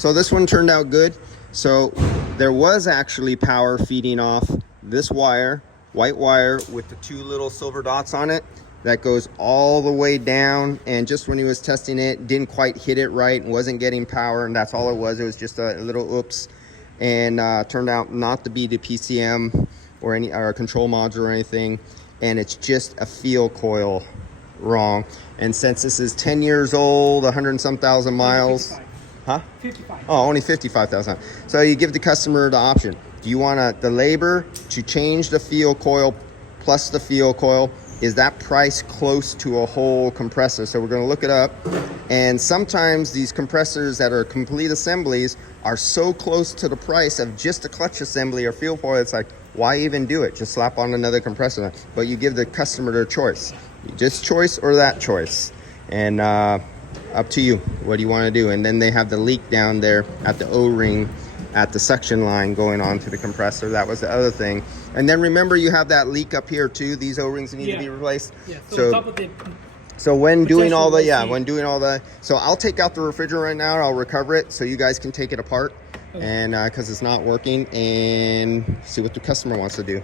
So this one turned out good. So there was actually power feeding off this wire, white wire with the two little silver dots on it that goes all the way down, and just when he was testing it, didn't quite hit it right and wasn't getting power, and that's all it was. It was just a little oops, and turned out not to be the PCM or any or control module or anything, and it's just a feel coil wrong. And since this is 10 years old, 100 and some thousand miles, 55. huh? 55. Oh, only 55,000. So you give the customer the option. Do you want the labor to change the feel coil plus the feel coil? Is that price close to a whole compressor? So we're going to look it up. And sometimes these compressors that are complete assemblies are so close to the price of just a clutch assembly or feel coil, it's like, why even do it? Just slap on another compressor. But you give the customer their choice. This choice or that choice. And up to you. What do you want to do? And then they have the leak down there at the O-ring at the suction line going on to the compressor. That was the other thing. And then remember, you have that leak up here too. These O-rings need to be replaced. Yeah. So on top of the so when doing all the so I'll take out the refrigerant right now. I'll recover it so you guys can take it apart, and because it's not working, and see what the customer wants to do.